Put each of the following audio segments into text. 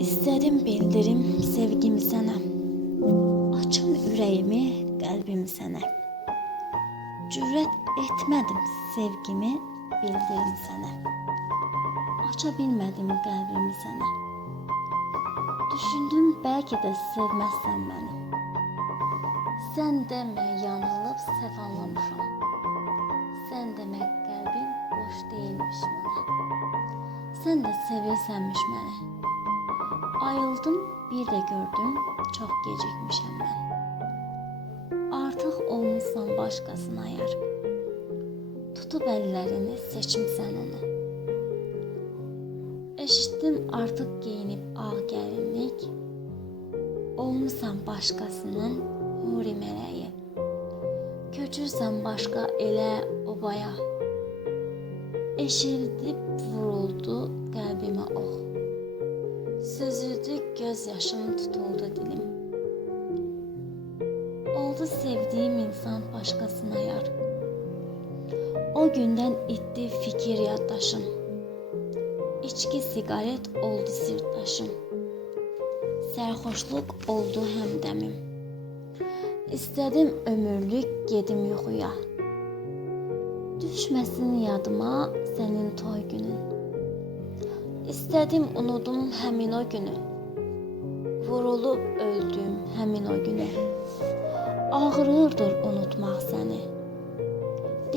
İstedim bildirim sevgimi sənə. Açım ürəyimi, qəlbimi sənə. Cürət etmədim sevgimi bildirim sənə. Aça bilmədim qəlbimi sənə. Düşündüm bəlkə də sevməzsən məni. Sən demə yanılıb səhv anlamışam. Sən Sən də sevirsənmiş məni. Ayıldım, bir də gördüm, çox gecikmişəm mən. Artıq olmusan başqasına yar. Tutub əllərini seçmisən onu. Eşitdim artıq geyinib ağ gəlinlik. Olmusan başqasının huri mələyi. Köçürsən başqa elə obaya. Eşildib vuruldu qəlbimə ox. Sözüdü göz yaşım tutuldu dilim. Oldu sevdiğim insan başkasına yar. O günden itti fikir yaddaşım. İçki sigaret oldu sirtaşım. Sərxoşluq oldu həmdəmim. İstədim ömürlük gedim yuxuya. Düşməsin yadıma sənin toy günün. İstədim unudum həmin o günü. Vurulub öldüm həmin o günü. Ağrırdır unutmaq səni.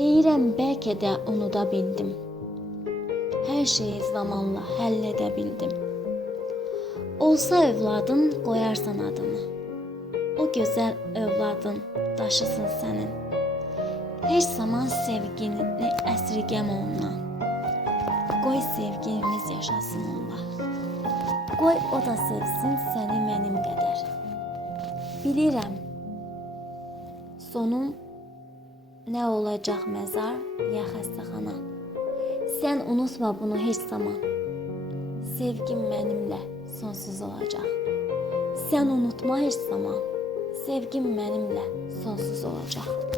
Deyirəm bəlkə də unuda bildim. Hər şeyi zamanla həll edə bildim. Olsa övladın qoyarsan adını. O gözəl övladın daşısın sənin. Heç zaman sevgini əsirgəmə ondan. Qoy sevgimiz yaşasın onunla. Qoy o da sevsin səni mənim qədər. Bilirəm. Sonum nə olacaq məzar ya xəstəxana. Sən unutma bunu heç zaman. Sevgim mənimlə sonsuz olacaq. Sən unutma heç zaman. Sevgim mənimlə sonsuz olacaq.